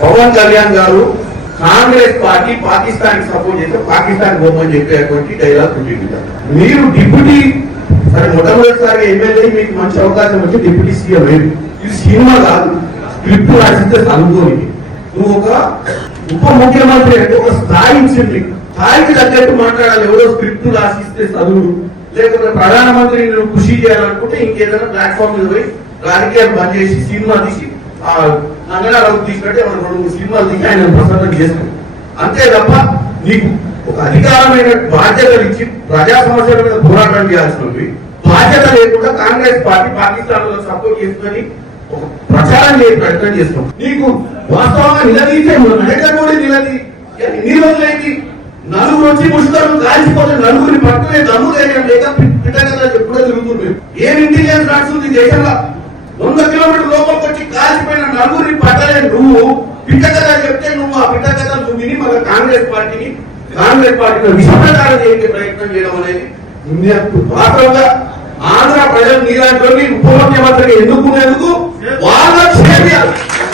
పవన్ కళ్యాణ్ గారు Congress party Pakistan support చేస్తే పాకిస్తాన్ పోమని చెప్పేటువంటి డైలాగ్ ఉంటుంది. మీరు డిప్యూటీ సరే మొట్టమొదటిసారి ఎమ్మెల్యే మీకు మంచి అవకాశం వచ్చి డిప్యూటీ సీఎం అయింది. ఇది సినిమా కాదు, స్క్రిప్ట్ రాసిస్తే చదువుకోని. నువ్వు ఒక ఉప ముఖ్యమంత్రి అంటే ఒక స్థాయి ఇచ్చింది, స్థాయికి తగ్గట్టు మాట్లాడాలి. ఎవరో స్క్రిప్ట్ రాసిస్తే చదువు, లేకపోతే ప్రధానమంత్రి నువ్వు కృషి చేయాలనుకుంటే ఇంకేదైనా ప్లాట్ఫామ్ మీద పోయి రాజకీయాలు బంద్ చేసి సినిమా తీసి నంగనారావు తీసినట్టే మనం 2-3 సినిమాలు తీసి ఆయన ప్రసన్నం చేస్తాం. అంతే తప్ప నీకు ఒక అధికారమైన బాధ్యతలు ఇచ్చి ప్రజా సమస్యల మీద పోరాటం చేయాల్సినవి బాధ్యత లేకుండా కాంగ్రెస్ పార్టీ పాకిస్తాన్ లో సపోర్ట్ చేసుకుని ఒక ప్రచారం చేసే ప్రయత్నం చేస్తాం. నీకు వాస్తవంగా నిలదీసే నరేంద్ర మోడీ ఎన్ని రోజులైంది? నలుగురు వచ్చి ముష్కరులు కాల్చిపోతే నలుగురిని పట్టుకునే దమ్ము ధైర్యం లేక పిట్టగదా ఎప్పుడో తిరుగుతుంది. ఏం ఇంటెలిజెన్స్ నడుస్తుంది దేశంలో? 100 కిలోమీటర్ లోపలికి వచ్చి కాల్చిపోయిన నలుగురిని పట్టలే నువ్వు పిట్టగదా చెప్తే నువ్వు ఆ పిట్టగదా నువ్వు విని మన కాంగ్రెస్ పార్టీని విషప్రచారం చేసే ప్రయత్నం చేయడం అనేది వాస్తవంగా ఆంధ్ర ప్రజలు నీలాంటి